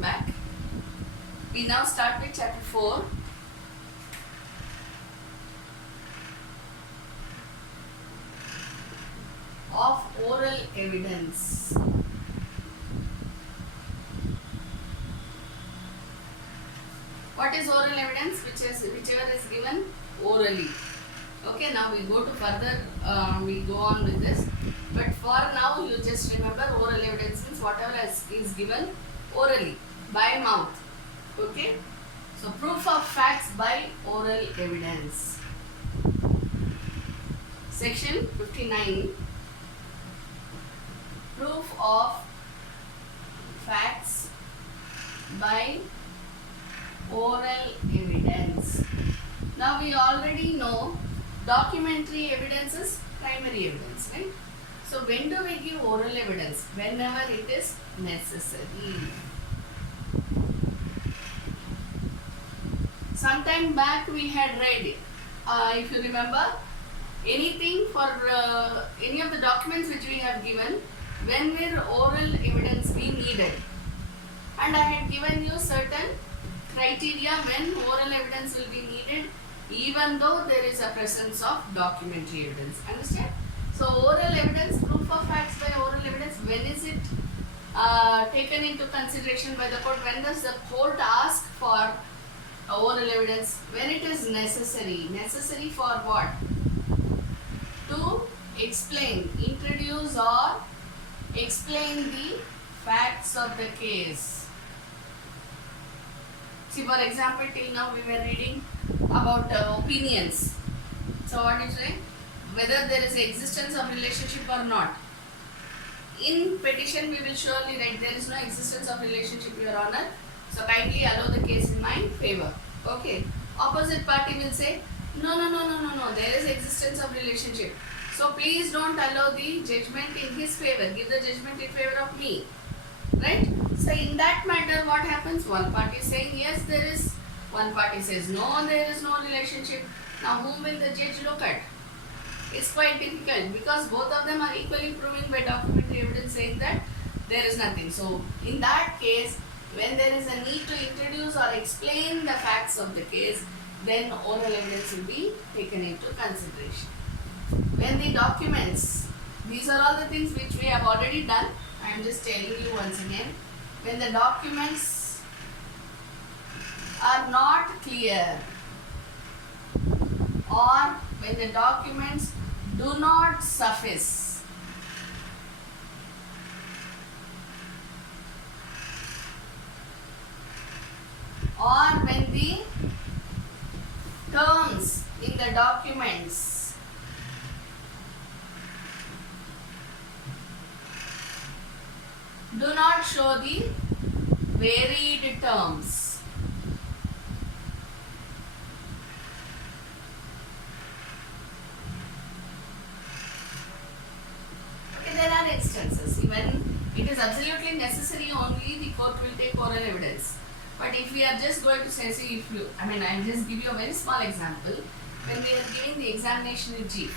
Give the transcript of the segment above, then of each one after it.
welcome back. We now start with chapter 4. Of oral evidence. What is oral evidence? Whichever is given orally. Okay, now we go to further, we go on with this. But for now, you just remember oral evidence means whatever is given orally, by mouth. Okay, so proof of facts by oral evidence. Section 59. Proof of facts by oral evidence. Now we already know documentary evidence is primary evidence, right? So when do we give oral evidence? Whenever it is necessary. Sometime back we had read, if you remember, anything for any of the documents which we have given, when will oral evidence be needed? And I had given you certain criteria when oral evidence will be needed, even though there is a presence of documentary evidence. Understand? So oral evidence, proof of facts by oral evidence, when is it taken into consideration by the court? When does the court ask for oral evidence? When it is necessary. Necessary for what? To explain, introduce or explain the facts of the case. See, for example, till now we were reading about opinions. So what is it? Whether there is existence of relationship or not. In petition we will surely write there is no existence of relationship, Your Honor. So kindly allow the case in my favor. Okay. Opposite party will say, no, there is existence of relationship. So please don't allow the judgment in his favor. Give the judgment in favor of me. Right? So in that matter, what happens? One party is saying yes, there is. One party says no, there is no relationship. Now whom will the judge look at? It's quite difficult because both of them are equally proving by documentary evidence saying that there is nothing. So in that case, when there is a need to introduce or explain the facts of the case, then oral evidence will be taken into consideration. When the documents, these are all the things which we have already done. I am just telling you once again. When the documents are not clear or when the documents do not suffice, or when the terms in the documents do not show the varied terms. Okay, there are instances. When it is absolutely necessary, only the court will take oral evidence. But if we are just going to say, see, if you, I'll just give you a very small example. When we are giving the examination in chief,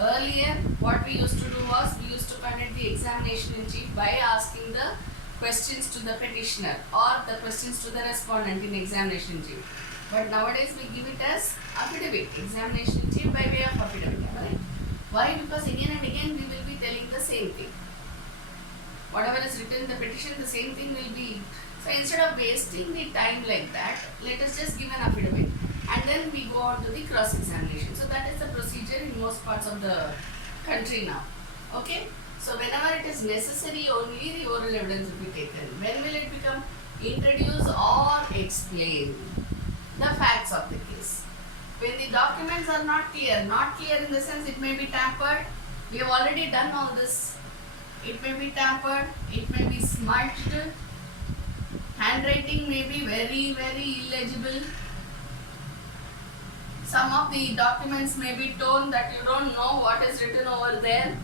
earlier what we used to do was, we used to conduct the examination in chief by asking the questions to the petitioner or the questions to the respondent in examination in chief. But nowadays we give it as affidavit, examination in chief by way of affidavit. Right? Why? Because again and again we will be telling the same thing. Whatever is written in the petition, the same thing will be. So instead of wasting the time like that, let us just give an affidavit and then we go on to the cross-examination. So that is the procedure in most parts of the country now. Okay? So whenever it is necessary, only the oral evidence will be taken. When will it become? Introduce or explain the facts of the case. When the documents are not clear in the sense it may be tampered. We have already done all this. It may be tampered, it may be smudged, handwriting may be very illegible. Some of the documents may be torn that you don't know what is written over there,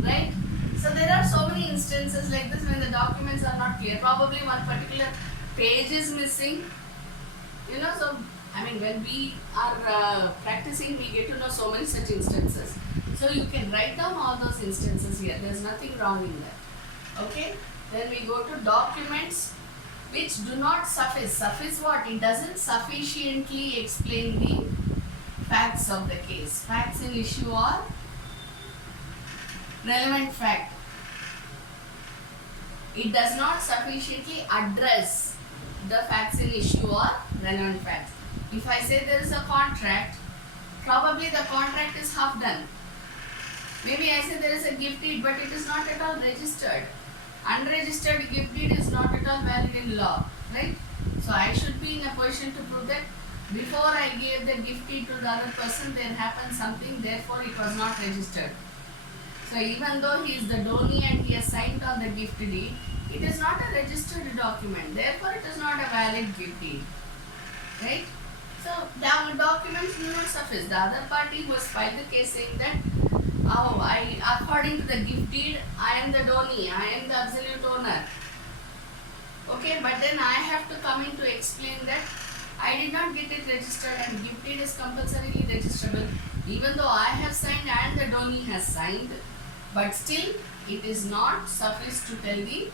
right? So there are so many instances like this when the documents are not clear. Probably one particular page is missing. So when we are practicing, we get to know so many such instances. So you can write down all those instances here. There's nothing wrong in that. Okay? Then we go to documents which do not suffice. Suffice what? It doesn't sufficiently explain the facts of the case. Facts in issue or relevant fact. It does not sufficiently address the facts in issue or relevant facts. If I say there is a contract, probably the contract is half done. Maybe I say there is a gift deed, but it is not at all registered. Unregistered gift deed is not at all valid in law, right? So I should be in a position to prove that before I gave the gift deed to the other person, there happened something, therefore it was not registered. So even though he is the donee and he has signed on the gift deed, it is not a registered document, therefore it is not a valid gift deed, right? So the documents do not suffice. The other party who has filed the case saying that, oh, according to the gift deed, I am the donee, I am the absolute owner. Okay, but then I have to come in to explain that I did not get it registered and gift deed is compulsorily registrable. Even though I have signed and the donee has signed, but still it is not suffice to tell the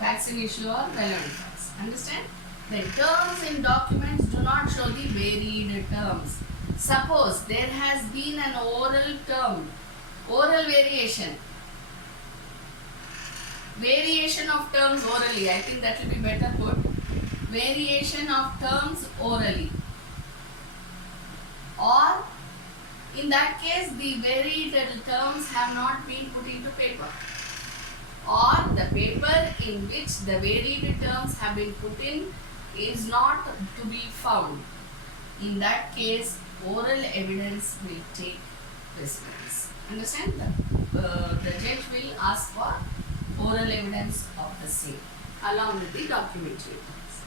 facts in issue or relevant facts. Understand? The terms in documents do not show the varied terms. Suppose there has been an oral term, oral variation. Variation of terms orally. I think that will be better put. Variation of terms orally. Or in that case, the varied terms have not been put into paper. Or the paper in which the varied terms have been put in is not to be found. In that case, oral evidence will take precedence. Understand? The judge will ask for oral evidence of the same along with the documentary evidence.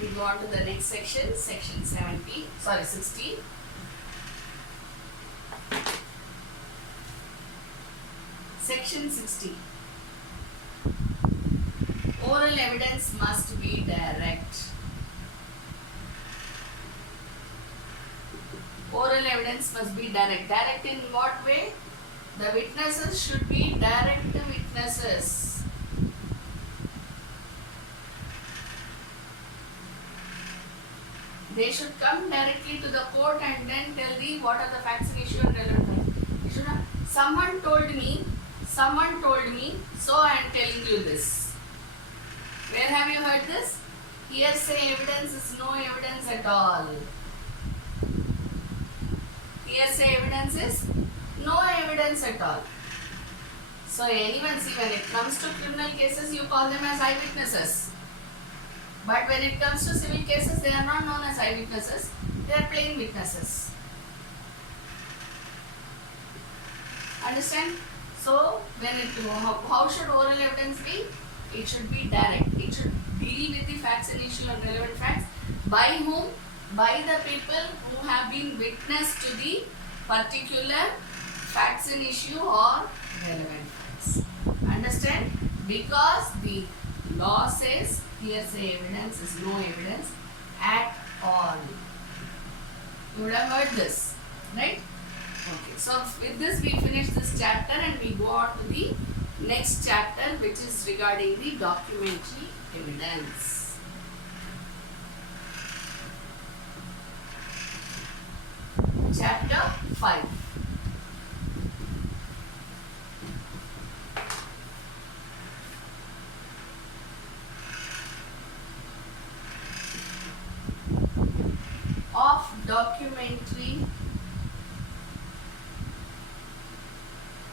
We go on to the next section, section 16. Section 60. Oral evidence must be direct. Oral evidence must be direct. Direct in what way? The witnesses should be direct witnesses. They should come directly to the court and then tell thee what are the facts in issue and relevant facts. Someone told me, so I am telling you this. Where have you heard this? Hearsay evidence is no evidence at all. Hearsay evidence is no evidence at all. So anyone, see, when it comes to criminal cases, you call them as eyewitnesses. But when it comes to civil cases, they are not known as eyewitnesses. They are plain witnesses. Understand? So, how should oral evidence be? It should be direct. It should deal with the facts and issue and relevant facts. By whom? By the people who have been witness to the particular facts and issue or relevant facts. Understand? Because the law says hearsay evidence is no evidence at all. You would have heard this, right? Okay, so with this we finish this chapter and we go on to the next chapter, which is regarding the documentary evidence. Chapter 5. Of documentary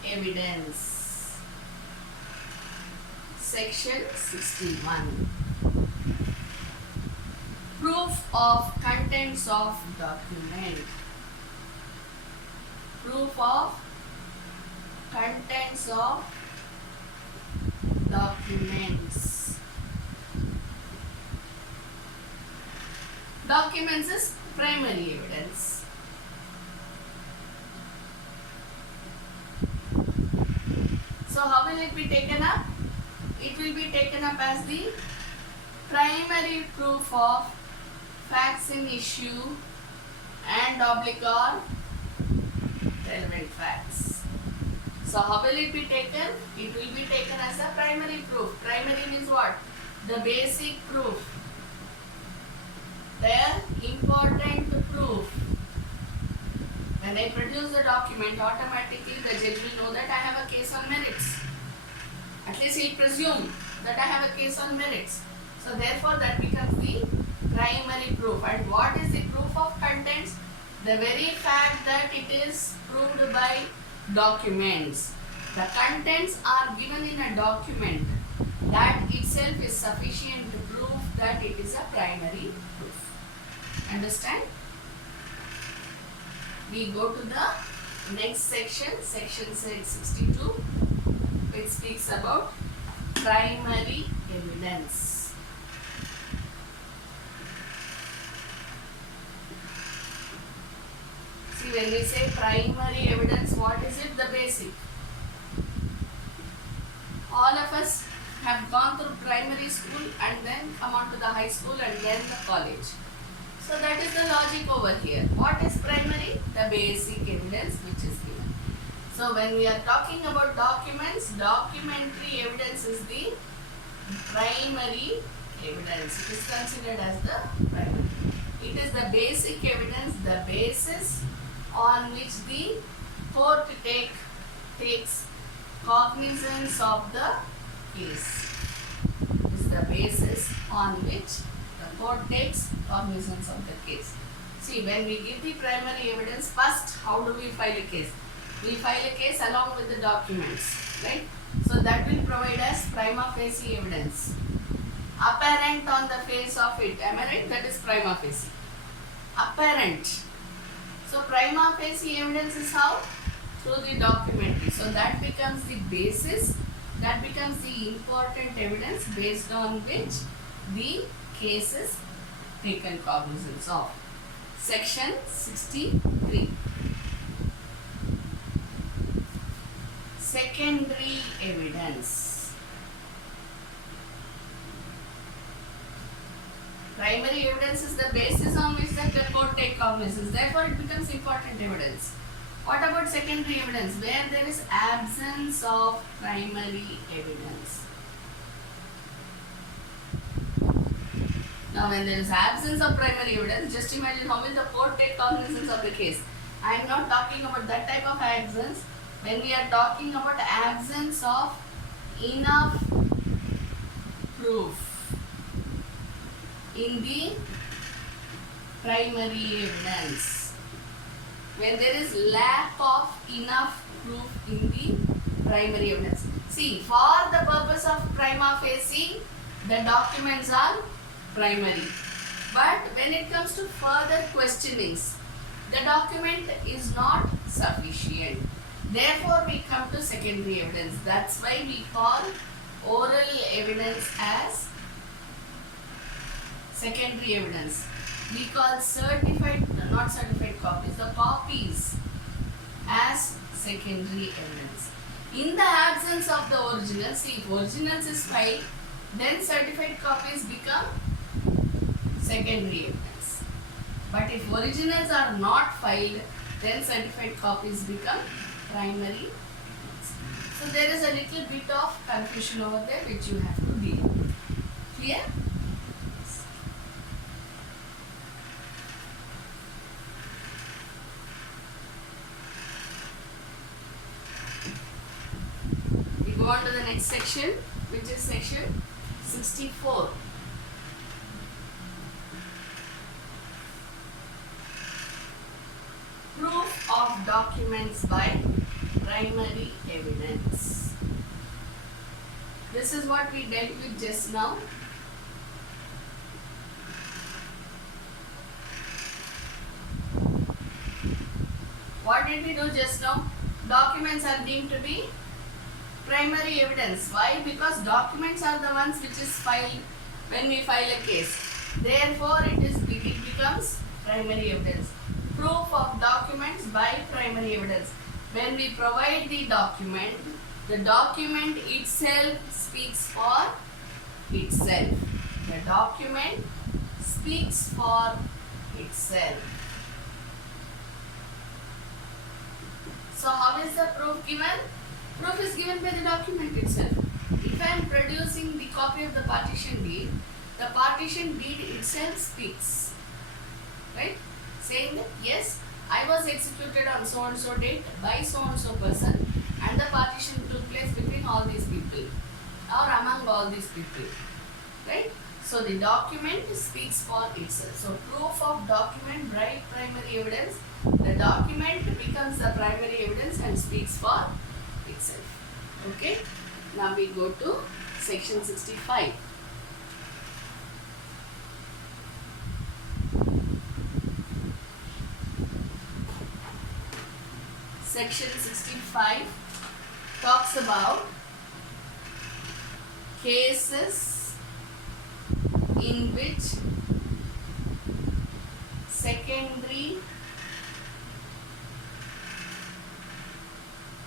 evidence. Section 61. Proof of contents of document. Proof of contents of documents. Documents is primary evidence. So how will it be taken up? It will be taken up as the primary proof of facts in issue and oblique or relevant facts. So how will it be taken? It will be taken as a primary proof. Primary means what? The basic proof. The important proof. When I produce the document, automatically the judge will know that I have a case on merits. At least he will presume that I have a case on merits. So therefore that becomes the primary proof. And what is the proof of contents? The very fact that it is proved by documents. The contents are given in a document. That itself is sufficient to prove that it is a primary proof. Understand? We go to the next section, section 62, which speaks about primary evidence. See, when we say primary evidence, what is it? The basic. All of us have gone through primary school and then come on to the high school and then the college. So that is the logic over here. What is primary? The basic evidence which is given. So when we are talking about documents, documentary evidence is the primary evidence. It is considered as the primary. It is the basic evidence, the basis on which the court takes cognizance of the case. It is the basis on which the court takes cognizance of the case. See, when we give the primary evidence, first how do we file a case? We file a case along with the documents, right? So that will provide us prima facie evidence. Apparent on the face of it, am I right? That is prima facie. Apparent. So prima facie evidence is how? Through the documentary. So that becomes the basis, that becomes the important evidence based on which the case is taken cognizance of. Section 63. Secondary evidence. Primary evidence is the basis on which the court takes cognizance. Therefore, it becomes important evidence. What about secondary evidence? Where there is absence of primary evidence. Now, when there is absence of primary evidence, just imagine how will the court take cognizance of the case. I am not talking about that type of absence. When we are talking about absence of enough proof in the primary evidence. When there is lack of enough proof in the primary evidence. See, for the purpose of prima facie, the documents are primary. But when it comes to further questionings, the document is not sufficient. Therefore, we come to secondary evidence. That's why we call oral evidence as secondary evidence. We call not certified copies, the copies as secondary evidence. In the absence of the originals, see, if originals is filed, then certified copies become secondary evidence. But if originals are not filed, then certified copies become primary evidence. So there is a little bit of confusion over there which you have to deal with. Clear? We go on to the next section, which is section 64. Proof of documents by primary evidence. This is what we dealt with just now. What did we do just now? Documents are deemed to be primary evidence. Why? Because documents are the ones which is filed when we file a case. Therefore, it becomes primary evidence. Proof of documents by primary evidence. When we provide the document itself speaks for itself. The document speaks for itself. So how is the proof given? Proof is given by the document itself. If I am producing the copy of the partition deed, the partition deed itself speaks. Right? Saying that yes, I was executed on so and so date by so and so person, and the partition took place between all these people or among all these people. Right? So the document speaks for itself. So proof of document by primary evidence. The document becomes the primary evidence and speaks for itself. Okay? Now we go to section 65. Section 65 talks about cases in which secondary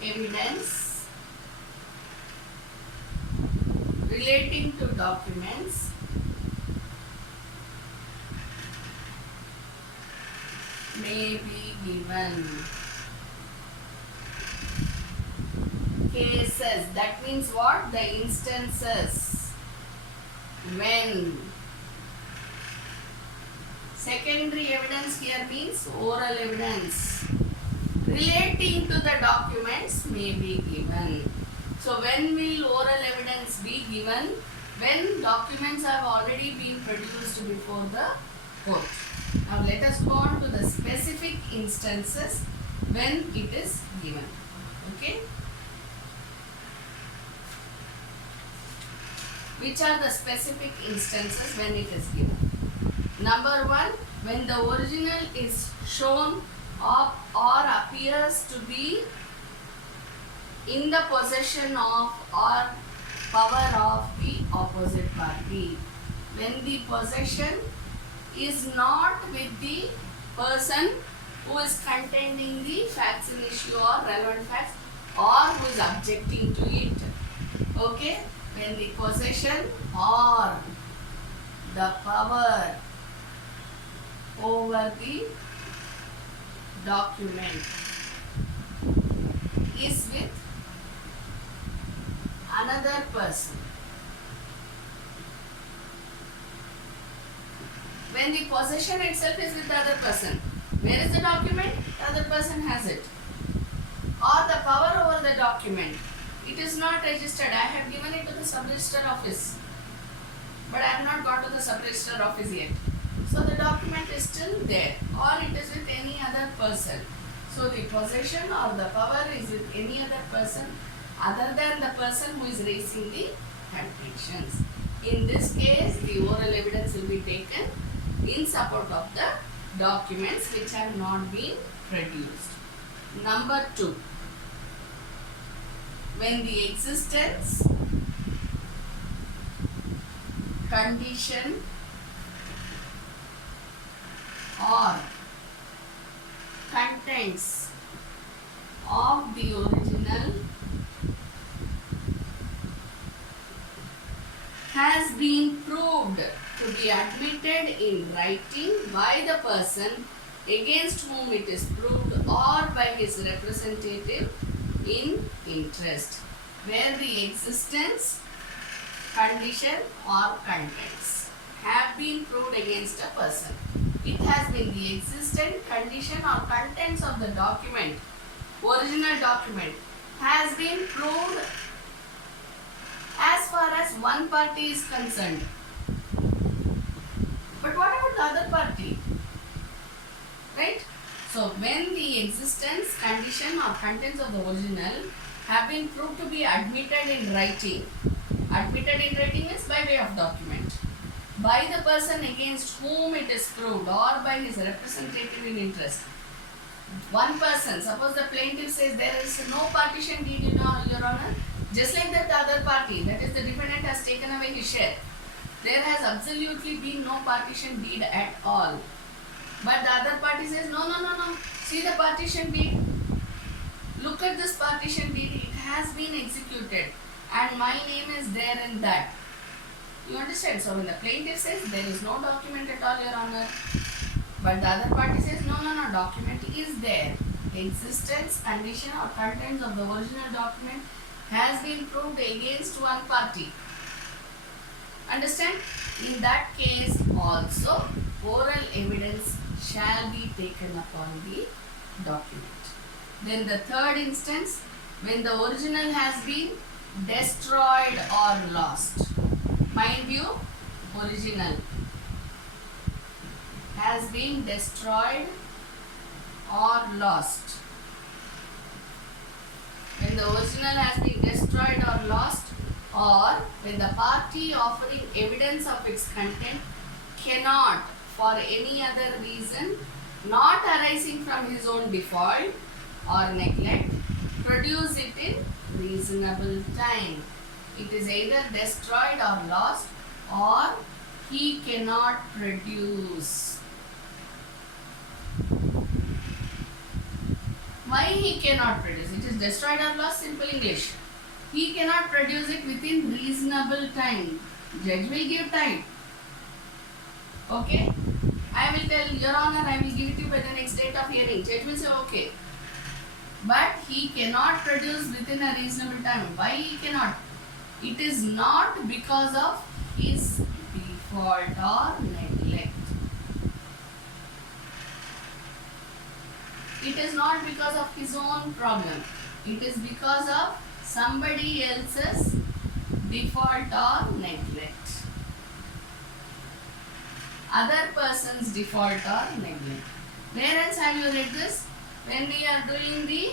evidence relating to documents may be given. Cases, that means what? The instances when secondary evidence here means oral evidence relating to the documents may be given. So when will oral evidence be given? When documents have already been produced before the court. Now let us go on to the specific instances when it is given. Okay? Which are the specific instances when it is given? Number 1, when the original is shown or appears to be in the possession of or power of the opposite party. When the possession is not with the person who is contending the facts in issue or relevant facts or who is objecting to it. Okay? When the possession or the power over the document is with another person. When the possession itself is with the other person, where is the document? The other person has it. Or the power over the document. It is not registered. I have given it to the sub-register office, but I have not got to the sub-register office yet. So the document is still there, or it is with any other person. So the possession or the power is with any other person other than the person who is raising the objections. In this case, the oral evidence will be taken in support of the documents which have not been produced. Number 2. When the existence, condition or contents of the original has been proved to be admitted in writing by the person against whom it is proved or by his representative in interest, where the existence, condition or contents have been proved against a person. It has been the existence, condition or contents of the document, original document, has been proved as far as one party is concerned. But what about the other party? Right? So when the existence, condition or contents of the original have been proved to be admitted in writing. Admitted in writing is by way of document. By the person against whom it is proved or by his representative in interest. One person, suppose the plaintiff says there is no partition deed, Your Honor. Just like that the other party, that is the defendant, has taken away his share. There has absolutely been no partition deed at all. But the other party says, no. See the partition deed. Look at this partition deed. It has been executed. And my name is there in that. You understand? So when the plaintiff says there is no document at all, Your Honor. But the other party says, no, document is there. The existence, condition or contents of the original document has been proved against one party. Understand? In that case also oral evidence shall be taken upon the document. Then the third instance, when the original has been destroyed or lost. Mind you, original has been destroyed or lost. When the original has been destroyed or lost, or when the party offering evidence of its content cannot, for any other reason not arising from his own default or neglect, produce it in reasonable time. It is either destroyed or lost, or he cannot produce. Why he cannot produce? It is destroyed or lost, simple English. He cannot produce it within reasonable time. Judge will give time. Okay? I will tell Your Honor, I will give it to you by the next date of hearing. Judge will say okay. But he cannot produce within a reasonable time. Why he cannot? It is not because of his default or neglect. It is not because of his own problem. It is because of somebody else's default or neglect. Other person's default or neglect. Where else have you read this? When we are doing the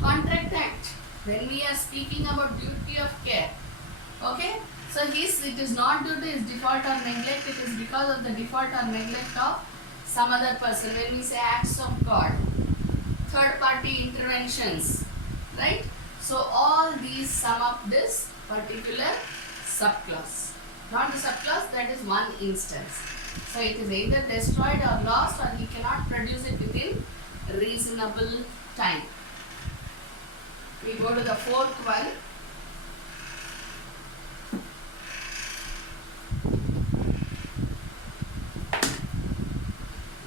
Contract Act, when we are speaking about duty of care. Okay? So it is not due to his default or neglect, it is because of the default or neglect of some other person. When we say acts of God, third party interventions, right? So all these sum up this particular subclause. Not the subclause, that is one instance. So it is either destroyed or lost, or he cannot produce it within reasonable time. We go to the fourth one.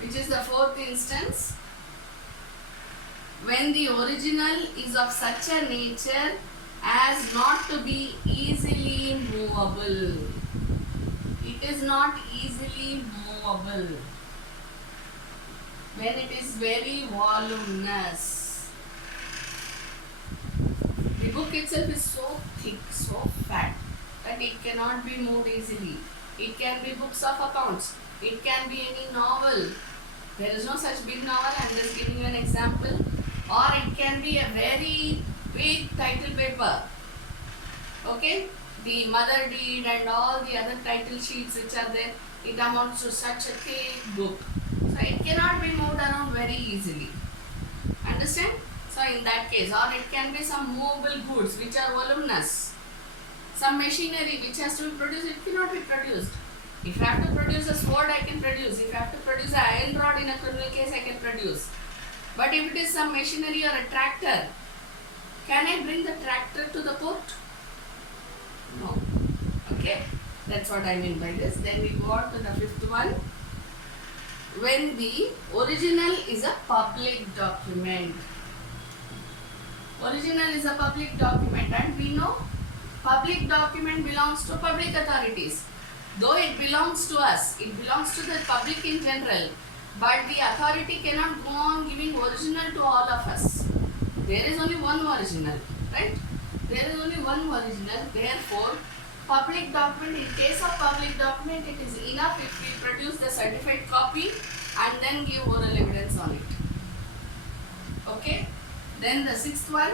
Which is the fourth instance. When the original is of such a nature as not to be easily movable. It is not easily movable. When it is very voluminous. The book itself is so thick, so fat, that it cannot be moved easily. It can be books of accounts. It can be any novel. There is no such big novel, I am just giving you an example. Or it can be a very big title paper. Okay? The mother deed and all the other title sheets which are there, it amounts to such a thick book. So it cannot be moved around very easily. Understand? So in that case, or it can be some movable goods which are voluminous. Some machinery which has to be produced, it cannot be produced. If I have to produce a sword, I can produce. If I have to produce an iron rod in a criminal case, I can produce. But if it is some machinery or a tractor, can I bring the tractor to the court? No. Okay, that's what I mean by this. Then we go on to the fifth one. When the original is a public document. Original is a public document, and we know public document belongs to public authorities. Though it belongs to us, it belongs to the public in general, but the authority cannot go on giving original to all of us. There is only one original, right? There is only one original. Therefore, public document, in case of public document, it is enough if we produce the certified copy and then give oral evidence on it. Okay? Then the sixth one.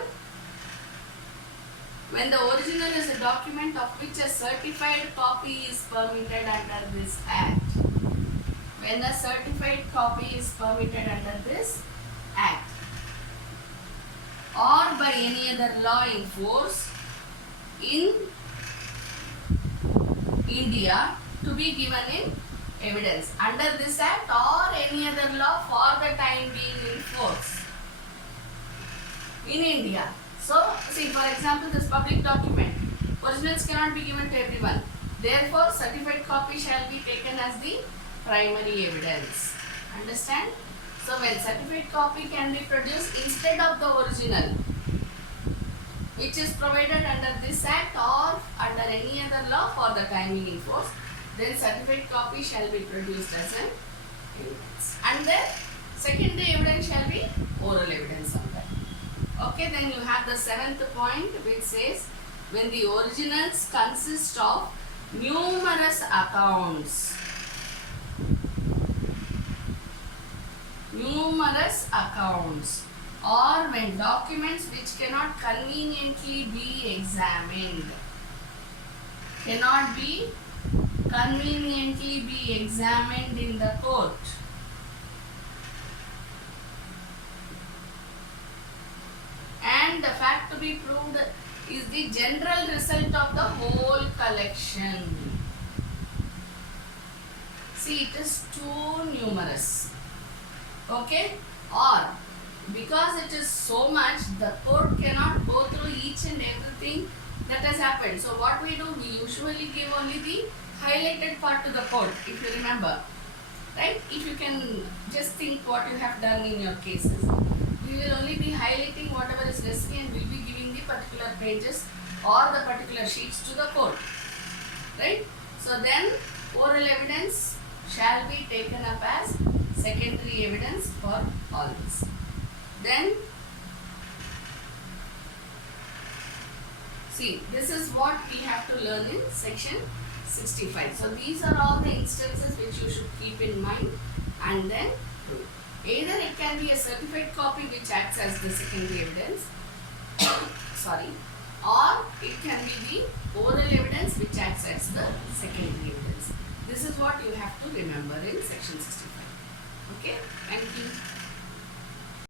When the original is a document of which a certified copy is permitted under this Act. When a certified copy is permitted under this Act. Or by any other law in force in India to be given in evidence. Under this Act or any other law for the time being in force in India. So, see, for example, this public document, originals cannot be given to everyone. Therefore, certified copy shall be taken as the primary evidence. Understand? So, when certified copy can be produced instead of the original, which is provided under this act or under any other law for the time being in force, then certified copy shall be produced as an evidence. And then secondary evidence shall be oral evidence on that. Okay, then you have the seventh point, which says when the originals consist of numerous accounts. Or when documents which cannot conveniently be examined. Cannot be conveniently be examined in the court. And the fact to be proved is the general result of the whole collection. See, it is too numerous. Okay? Or because it is so much, the court cannot go through each and everything that has happened. So what we do, we usually give only the highlighted part to the court, if you remember. Right? If you can just think what you have done in your cases. We will only be highlighting whatever is necessary and will be giving the particular pages or the particular sheets to the court. Right? So then oral evidence shall be taken up as secondary evidence for all this. Then see, this is what we have to learn in section 65. So these are all the instances which you should keep in mind and then prove. Either it can be a certified copy which acts as the secondary evidence, sorry, or it can be the oral evidence which acts as the secondary evidence. This is what you have to remember in section 65. Okay, thank you.